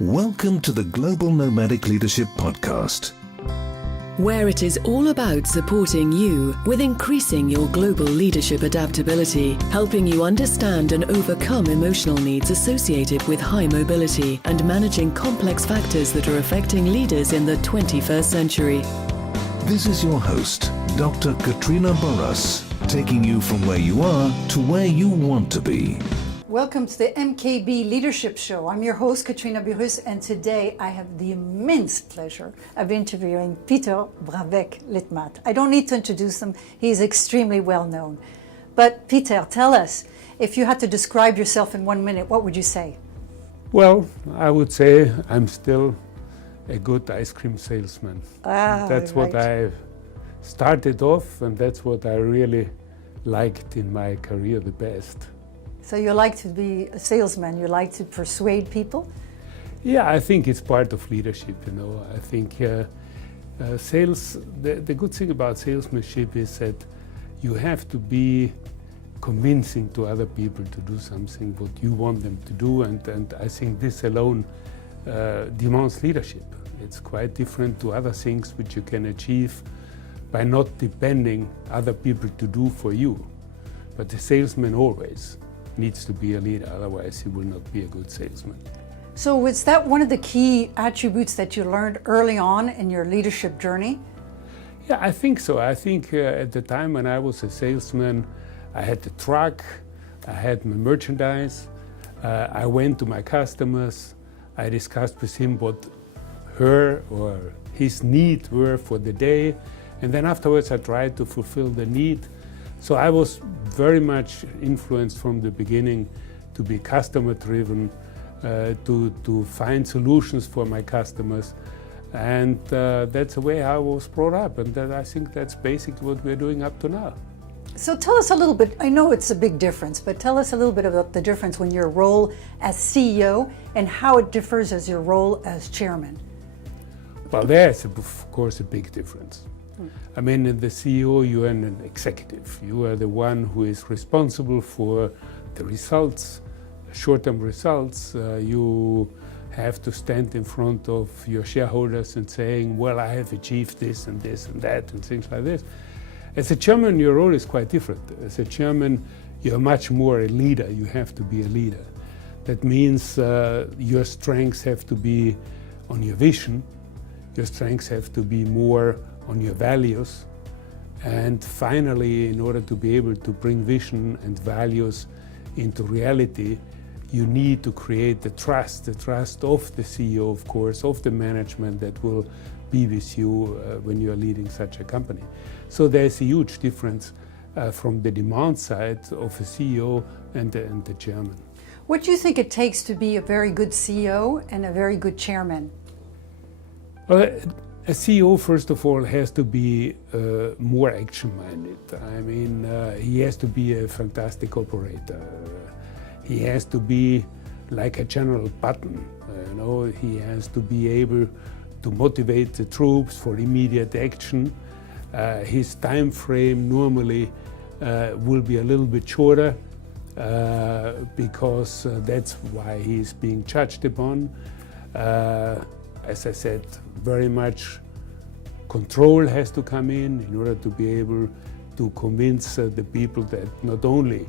Welcome to the Global Nomadic Leadership Podcast, where it is all about supporting you with increasing your global leadership adaptability, helping you understand and overcome emotional needs associated with high mobility, and managing complex factors that are affecting leaders in the 21st century. This is your host, Dr. Katrina Burrus, taking you from where you are to where you want to be. Welcome to the MKB Leadership Show. I'm your host, Katrina Burrus, and today I have the immense pleasure of interviewing PETER Brabek-LETMATHE. I don't need to introduce him. He's extremely well known. But Peter, tell us, if you had to describe yourself in 1 minute, what would you say? Well, I would say I'm still a good ice cream salesman. That's what I started off, and that's what I really liked in my career the best. So you like to be a salesman, you like to persuade people? Yeah, I think it's part of leadership, you know. I think sales, the good thing about salesmanship is that you have to be convincing to other people to do something what you want them to do, and I think this alone demands leadership. It's quite different to other things which you can achieve by not depending other people to do for you. But the salesman always needs to be a leader, otherwise he will not be a good salesman. So was that one of the key attributes that you learned early on in your leadership journey? Yeah, I think so. I think at the time when I was a salesman, I had the truck, I had my merchandise, I went to my customers, I discussed with him what her or his needs were for the day, and then afterwards I tried to fulfill the need. So I was very much influenced from the beginning to be customer driven, to find solutions for my customers, and that's the way I was brought up, and I think that's basically what we're doing up to now. So tell us a little bit, I know it's a big difference, but tell us a little bit about the difference when your role as CEO and how it differs as your role as chairman. Well, there's of course a big difference. I mean, in the CEO, you are an executive. You are the one who is responsible for the results, short-term results. You have to stand in front of your shareholders and saying, well, I have achieved this and that and things like this. As a chairman, your role is quite different. As a chairman, you're much more a leader. You have to be a leader. That means your strengths have to be on your vision. Your strengths have to be more on your values, and finally, in order to be able to bring vision and values into reality, you need to create the trust of the CEO, of course, of the management that will be with you when you are leading such a company. So there's a huge difference from the demand side of a CEO and the chairman. What do you think it takes to be a very good CEO and a very good chairman? Well, a CEO, first of all, has to be more action-minded. I mean, he has to be a fantastic operator. He has to be like a General Button. You know, he has to be able to motivate the troops for immediate action. His time frame normally will be a little bit shorter because that's why he is being judged upon. As I said, very much control has to come in order to be able to convince the people that not only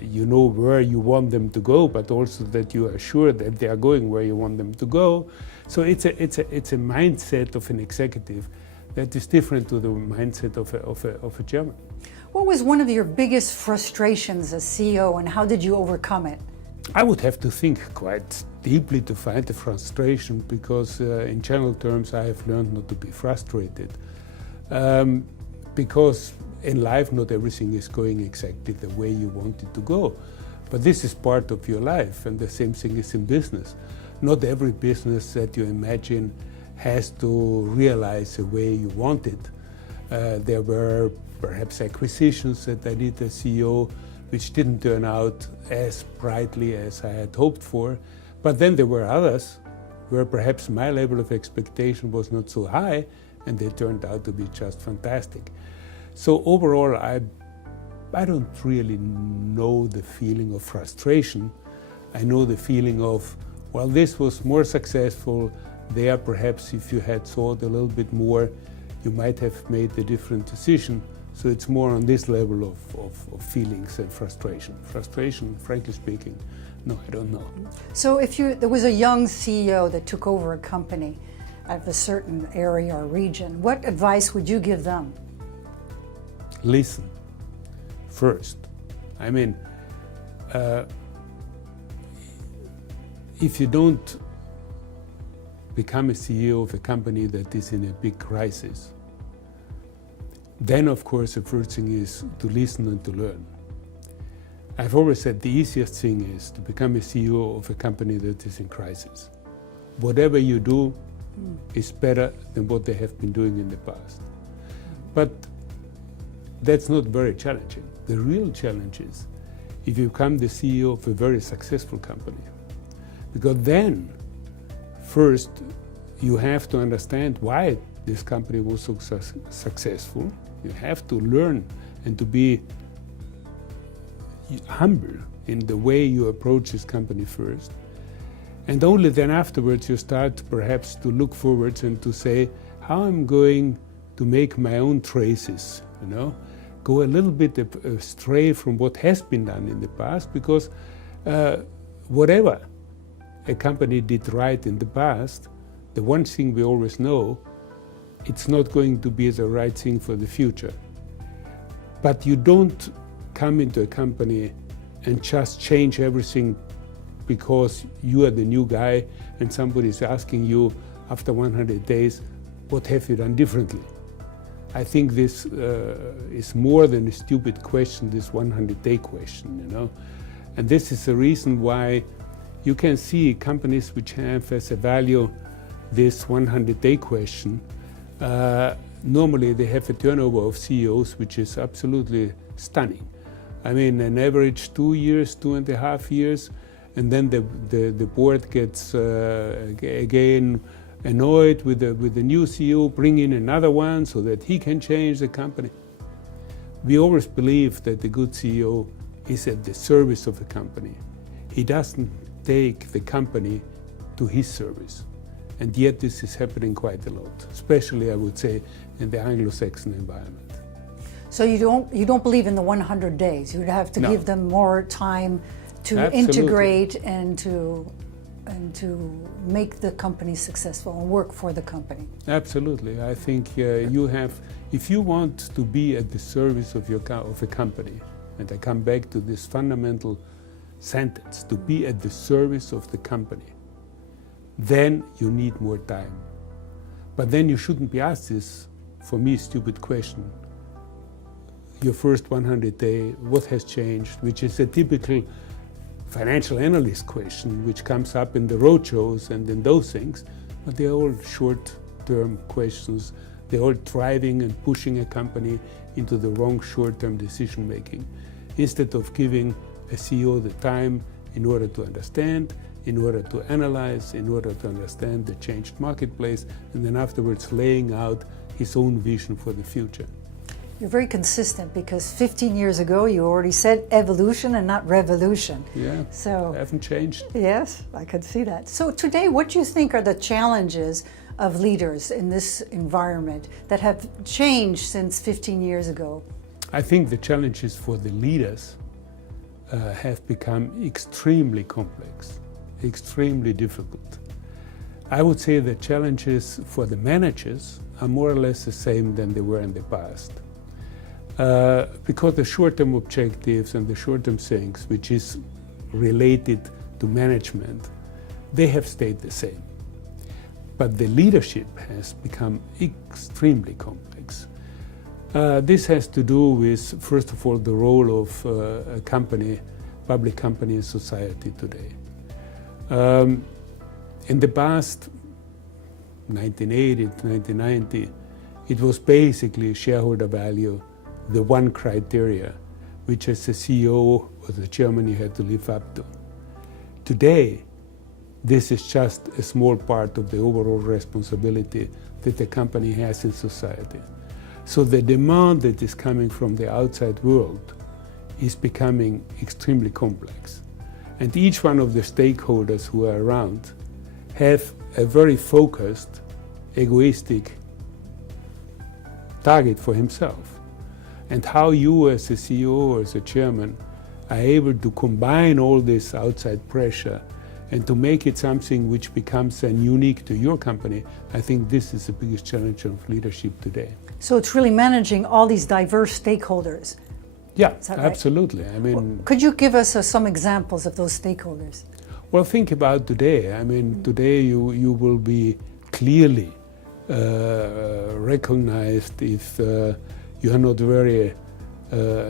you know where you want them to go, but also that you are sure that they are going where you want them to go. So it's a mindset of an executive that is different to the mindset of a chairman. What was one of your biggest frustrations as CEO, and how did you overcome it? I would have to think quite deeply to find the frustration, because in general terms I have learned not to be frustrated. Because in life not everything is going exactly the way you want it to go. But this is part of your life, and the same thing is in business. Not every business that you imagine has to realize the way you want it. There were perhaps acquisitions that I did as CEO which didn't turn out as brightly as I had hoped for. But then there were others where perhaps my level of expectation was not so high, and they turned out to be just fantastic. So overall, I don't really know the feeling of frustration. I know the feeling of Well, this was more successful. There, perhaps, if you had thought a little bit more, you might have made a different decision. So it's more on this level of feelings and frustration. Frustration, frankly speaking, no, I don't know. So if there was a young CEO that took over a company of a certain area or region, what advice would you give them? Listen first. I mean, if you don't become a CEO of a company that is in a big crisis, then of course the first thing is to listen and to learn. I've always said the easiest thing is to become a CEO of a company that is in crisis. Whatever you do is better than what they have been doing in the past. But that's not very challenging. The real challenge is if you become the CEO of a very successful company. Because then, first, you have to understand why this company was so successful. You have to learn and to be humble in the way you approach this company first. And only then afterwards you start perhaps to look forwards and to say, how I'm going to make my own traces, you know, go a little bit astray from what has been done in the past, because whatever a company did right in the past, the one thing we always know, it's not going to be the right thing for the future. But you don't come into a company and just change everything because you are the new guy and somebody is asking you after 100 days, what have you done differently? I think this is more than a stupid question, this 100-day question, you know. And this is the reason why you can see companies which have as a value this 100-day question. Normally they have a turnover of CEOs which is absolutely stunning. I mean, an average 2 years, 2.5 years, and then the board gets again annoyed with the new CEO, bring in another one so that he can change the company. We always believe that the good CEO is at the service of the company. He doesn't take the company to his service. And yet this is happening quite a lot, especially I would say in the Anglo-Saxon environment. So you don't believe in the 100 days. You'd have to give them more time to Absolutely. integrate and to make the company successful and work for the company. Absolutely. I think you have, if you want to be at the service of a company, and I come back to this fundamental sentence, to be at the service of the company, then you need more time. But then you shouldn't be asked this, for me, stupid question. Your first 100 days, what has changed? Which is a typical financial analyst question, which comes up in the roadshows and in those things, but they're all short-term questions. They're all driving and pushing a company into the wrong short-term decision-making, instead of giving a CEO the time in order to understand, in order to analyze, in order to understand the changed marketplace, and then afterwards laying out his own vision for the future. You're very consistent, because 15 years ago you already said evolution and not revolution. Yeah, so haven't changed. Yes, I could see that. So today, what do you think are the challenges of leaders in this environment that have changed since 15 years ago? I think the challenges for the leaders have become extremely complex, extremely difficult. I would say the challenges for the managers are more or less the same than they were in the past. Because the short-term objectives and the short-term things, which is related to management, they have stayed the same. But the leadership has become extremely complex. This has to do with, first of all, the role of a company, public company in society today. In the past, 1980 to 1990, it was basically shareholder value, the one criteria which as a CEO or the chairman you had to live up to. Today, this is just a small part of the overall responsibility that the company has in society. So the demand that is coming from the outside world is becoming extremely complex. And each one of the stakeholders who are around have a very focused, egoistic target for himself. And how you as a CEO or as a chairman are able to combine all this outside pressure and to make it something which becomes unique to your company, I think this is the biggest challenge of leadership today. So it's really managing all these diverse stakeholders. Yeah, Right? absolutely. I mean, Could you give us some examples of those stakeholders? well, think about today. I mean, today you will be clearly recognized if you are not a very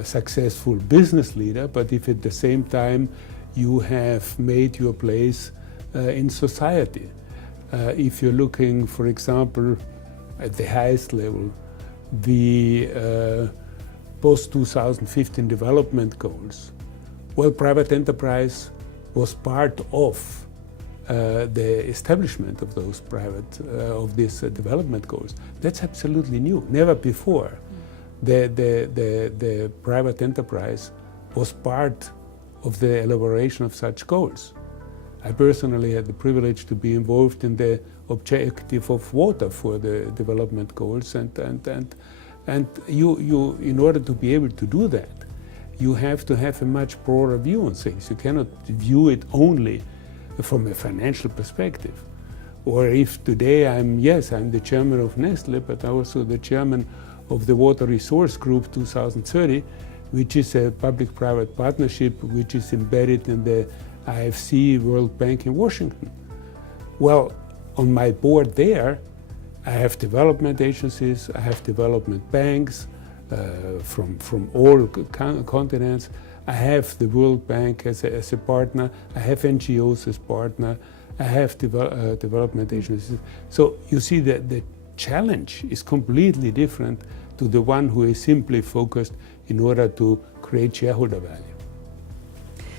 successful business leader, but if at the same time you have made your place in society. If you're looking, for example, at the highest level, the post-2015 development goals, well, private enterprise was part of the establishment of those these development goals. That's absolutely new. Never before the private enterprise was part of the elaboration of such goals. I personally had the privilege to be involved in the objective of water for the development goals, and you in order to be able to do that, you have to have a much broader view on things. You cannot view it only from a financial perspective. Or if today I'm the chairman of Nestle, but also the chairman of the Water Resource Group 2030, which is a public-private partnership which is embedded in the IFC World Bank in Washington. Well, on my board there, I have development agencies, I have development banks from all continents. I have the World Bank as a partner, I have NGOs as partner, I have development agencies. So you see that the challenge is completely different to the one who is simply focused in order to create shareholder value.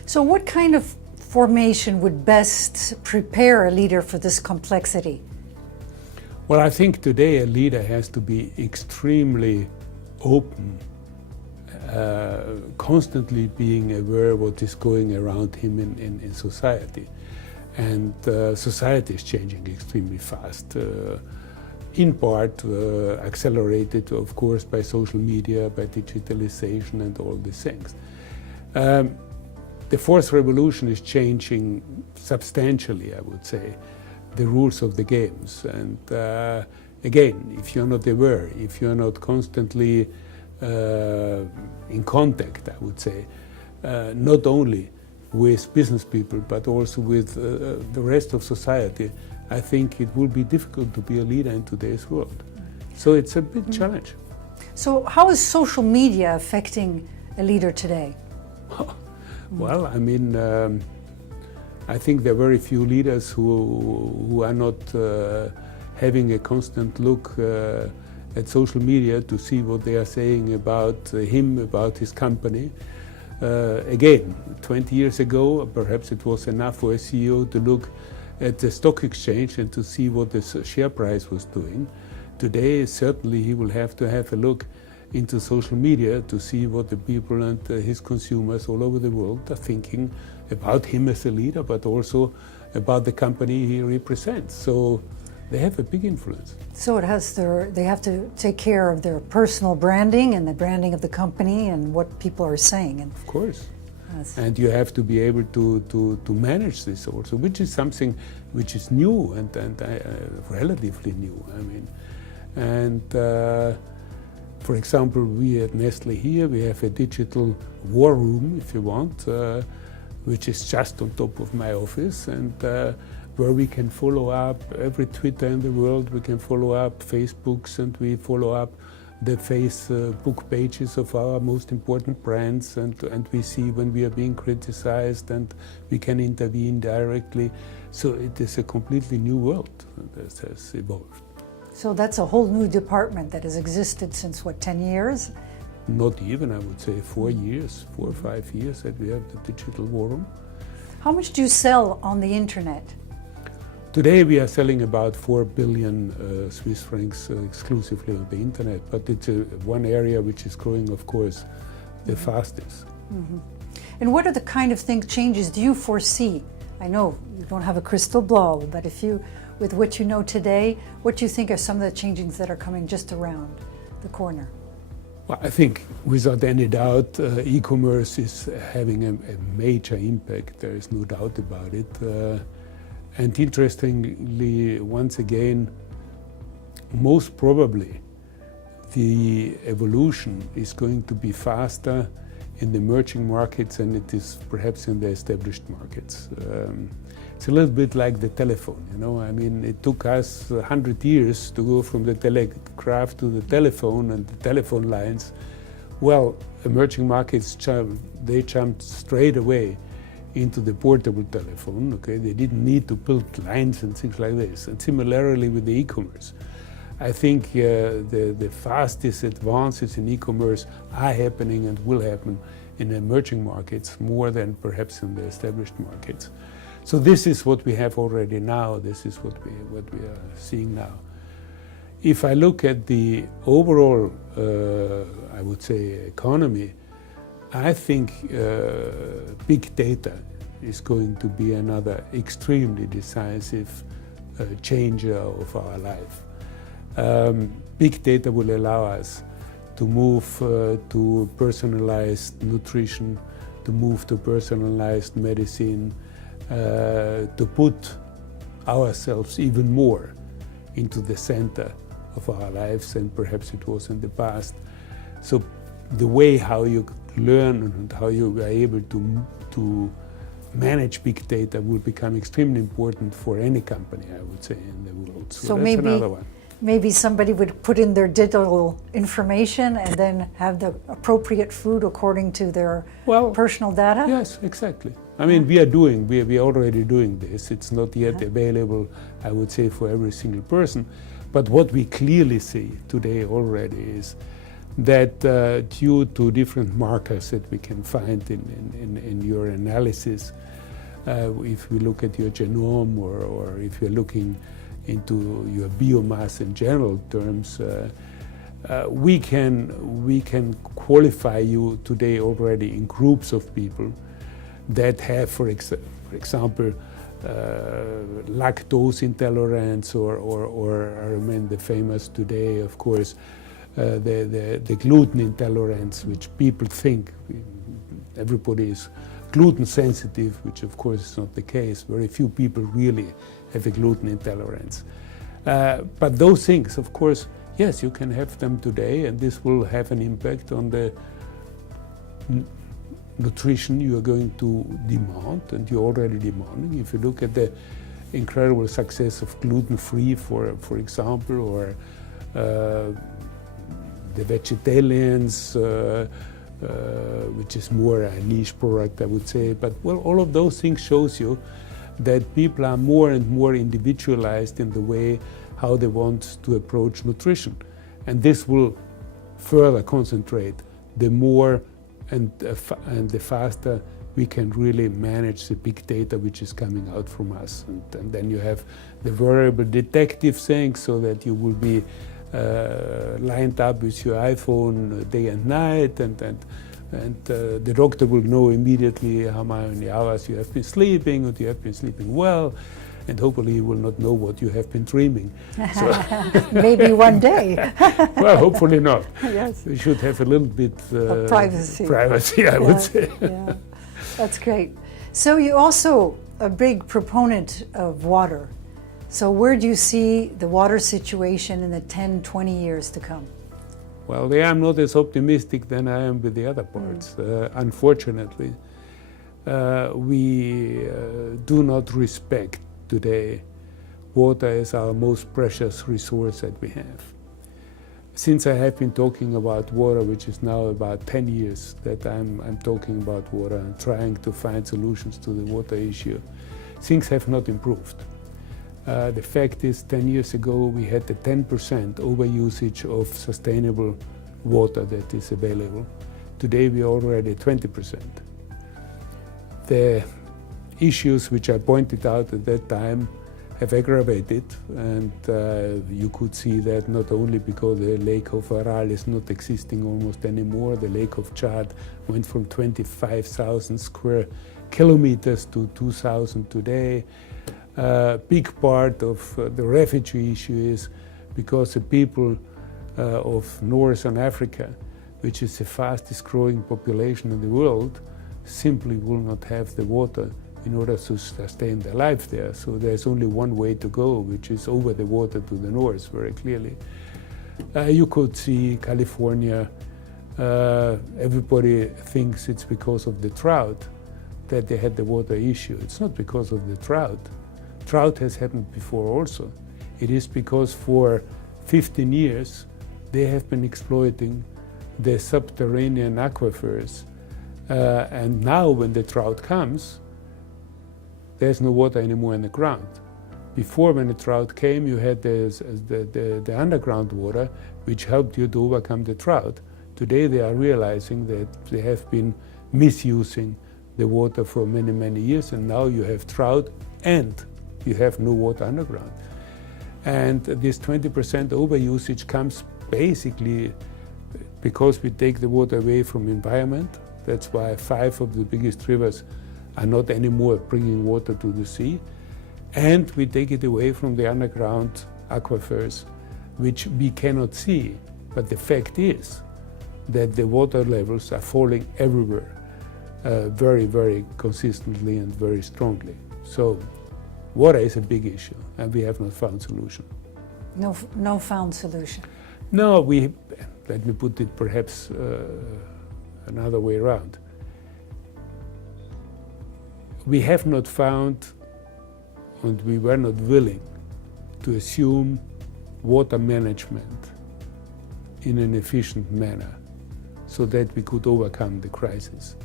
So what kind of formation would best prepare a leader for this complexity? Well, I think today a leader has to be extremely open, constantly being aware of what is going around him in society. And society is changing extremely fast, in part accelerated, of course, by social media, by digitalization and all these things. The fourth revolution is changing substantially, I would say, the rules of the games. And again, if you're not aware, if you're not constantly in contact, I would say, not only with business people, but also with the rest of society, I think it will be difficult to be a leader in today's world. So it's a big challenge. So how is social media affecting a leader today? Well, I mean, I think there are very few leaders who are not having a constant look at social media to see what they are saying about him, about his company. Again, 20 years ago, perhaps it was enough for a CEO to look at the stock exchange and to see what the share price was doing. Today, certainly he will have to have a look into social media to see what the people and his consumers all over the world are thinking about him as a leader, but also about the company he represents. So they have a big influence. So they have to take care of their personal branding and the branding of the company and what people are saying. And of course. And you have to be able to manage this also, which is something which is new and relatively new. I mean, and for example, we at Nestle here, we have a digital war room, if you want, which is just on top of my office, and where we can follow up every Twitter in the world, we can follow up Facebooks, and we follow up the Facebook pages of our most important brands, and we see when we are being criticized, and we can intervene directly. So it is a completely new world that has evolved. so that's a whole new department that has existed since, what, 10 years? Not even, I would say 4 years, 4 or 5 years that we have the digital war room. How much do you sell on the internet? Today we are selling about 4 billion Swiss francs exclusively on the internet, but it's one area which is growing, of course, the fastest. Mm-hmm. And what are the kind of changes do you foresee? I know you don't have a crystal ball, but if you, with what you know today, what do you think are some of the changes that are coming just around the corner? Well, I think without any doubt, e-commerce is having a major impact. There is no doubt about it. And interestingly, once again, most probably the evolution is going to be faster in the emerging markets than it is perhaps in the established markets. It's a little bit like the telephone, you know. I mean, it took us 100 years to go from the telegraph to the telephone and the telephone lines. Well, emerging markets, they jumped straight away into the portable telephone, okay? They didn't need to build lines and things like this. And similarly with the e-commerce. I think the fastest advances in e-commerce are happening and will happen in emerging markets more than perhaps in the established markets. So this is what we have already now. This is what we are seeing now. If I look at the overall, I would say, economy, I think big data is going to be another extremely decisive changer of our life. Big data will allow us to move to personalized nutrition, to move to personalized medicine, to put ourselves even more into the center of our lives than perhaps it was in the past. So the way how you learn and how you are able to manage big data will become extremely important for any company, I would say, in the world. So that's another one. Maybe somebody would put in their digital information and then have the appropriate food according to their personal data? Yes, exactly. I mean, we are already doing this. It's not yet available, I would say, for every single person. But what we clearly see today already is that due to different markers that we can find in your analysis, if we look at your genome or if you're looking into your biomass in general terms, we can qualify you today already in groups of people that have, for example, lactose intolerance or I mean the famous today, of course, the gluten intolerance, which people think everybody is gluten sensitive, which of course is not the case. Very few people really have a gluten intolerance. But those things, of course, yes, you can have them today, and this will have an impact on the nutrition you are going to demand, and you're already demanding. If you look at the incredible success of gluten-free, for example, or the vegetarians, which is more a niche product, I would say. But well, all of those things shows you that people are more and more individualized in the way how they want to approach nutrition. And this will further concentrate the more and the faster we can really manage the big data which is coming out from us. And then you have the variable detective thing, so that you will be lined up with your iPhone day and night, and the doctor will know immediately how many hours you have been sleeping, or you have been sleeping well, and hopefully he will not know what you have been dreaming. Maybe one day. Well, hopefully not. Yes. We should have a little bit of privacy. Privacy, I would say. Yeah, that's great. So you're also a big proponent of water. So where do you see the water situation in the 10, 20 years to come? Well, I am not as optimistic than I am with the other parts. Unfortunately, we do not respect today water as our most precious resource that we have. Since I have been talking about water, which is now about 10 years that I'm talking about water and trying to find solutions to the water issue, things have not improved. The fact is, 10 years ago, we had the 10% overusage of sustainable water that is available. Today, we are already 20%. The issues which I pointed out at that time have aggravated, and you could see that not only because the lake of Aral is not existing almost anymore, the lake of Chad went from 25,000 square kilometers to 2,000 today. Big part of the refugee issue is because the people of Northern Africa, which is the fastest growing population in the world, simply will not have the water in order to sustain their life there. So there's only one way to go, which is over the water to the north, very clearly. You could see California, everybody thinks it's because of the drought that they had the water issue. It's not because of the drought. Drought has happened before also. It is because for 15 years they have been exploiting the subterranean aquifers, and now when the drought comes, there's no water anymore in the ground. Before, when the drought came, you had the underground water, which helped you to overcome the drought. Today they are realizing that they have been misusing the water for many, many years, and now you have drought and you have no water underground. And this 20% overusage comes basically because we take the water away from environment. That's why 5 of the biggest rivers are not anymore bringing water to the sea. And we take it away from the underground aquifers, which we cannot see. But the fact is that the water levels are falling everywhere, very, very consistently and very strongly. So water is a big issue, and we have not found solution. No found solution. No, let me put it perhaps another way around. We have not found, and we were not willing to assume water management in an efficient manner so that we could overcome the crisis.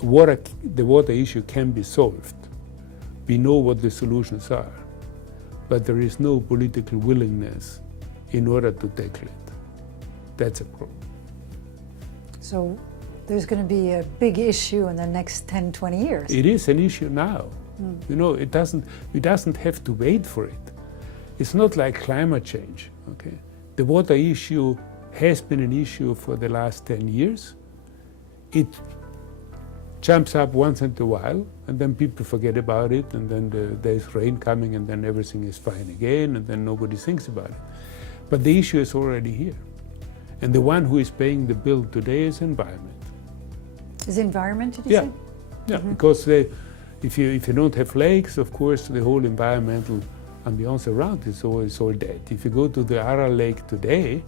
The water issue can be solved. We know what the solutions are, but there is no political willingness in order to tackle it. That's a problem. So there's going to be a big issue in the next 10, 20 years. It is an issue now. You know, it doesn't have to wait for it. It's not like climate change, okay? The water issue has been an issue for the last 10 years. It jumps up once in a while, and then people forget about it, and then there's rain coming, and then everything is fine again, and then nobody thinks about it. But the issue is already here. And the one who is paying the bill today is environment. Is environment, did you say? Yeah, because if you don't have lakes, of course, the whole environmental ambience around is all dead. If you go to the Aral Lake today,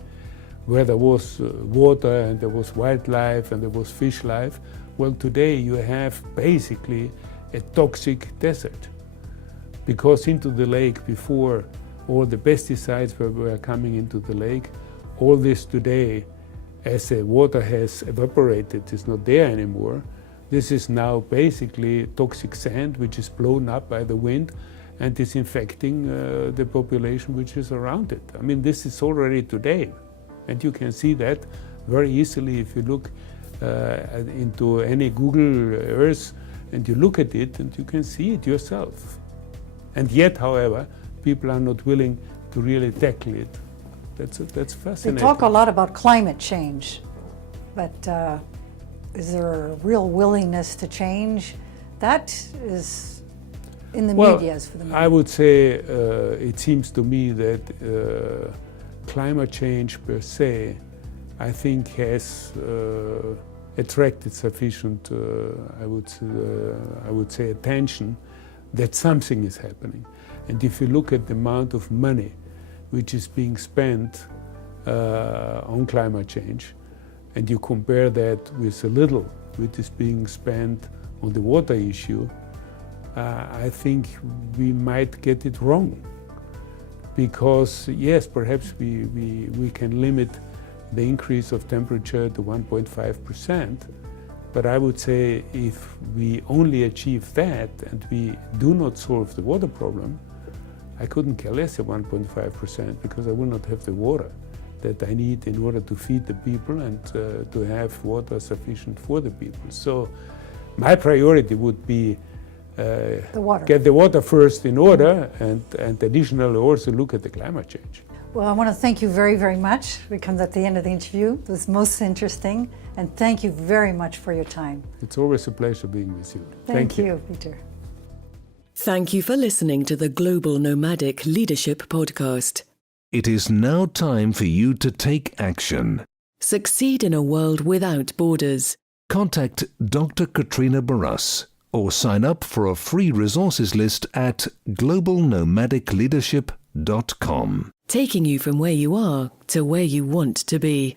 where there was water and there was wildlife and there was fish life, well, today you have basically a toxic desert. Because into the lake before, all the pesticides were coming into the lake, all this today, as the water has evaporated, is not there anymore. This is now basically toxic sand, which is blown up by the wind and is infecting the population which is around it. I mean, this is already today. And you can see that very easily if you look into any Google Earth and you look at it, and you can see it yourself. And yet, however, people are not willing to really tackle it. That's fascinating. They talk a lot about climate change, but is there a real willingness to change? That is in the media for the moment. I would say it seems to me that climate change per se, I think, has attracted sufficient, I would say, attention that something is happening. And if you look at the amount of money which is being spent on climate change, and you compare that with a little which is being spent on the water issue, I think we might get it wrong. Because yes, perhaps we can limit the increase of temperature to 1.5%, but I would say if we only achieve that and we do not solve the water problem, I couldn't care less at 1.5% because I will not have the water that I need in order to feed the people and to have water sufficient for the people. So my priority would be Get the water first in order, and additionally also look at the climate change. Well, I want to thank you very, very much. We come at the end of the interview. It was most interesting, and thank you very much for your time. It's always a pleasure being with you. Thank you, Peter. Thank you for listening to the Global Nomadic Leadership Podcast. It is now time for you to take action. Succeed in a world without borders. Contact Dr. Katrina Burrus or sign up for a free resources list at globalnomadicleadership.com. Taking you from where you are to where you want to be.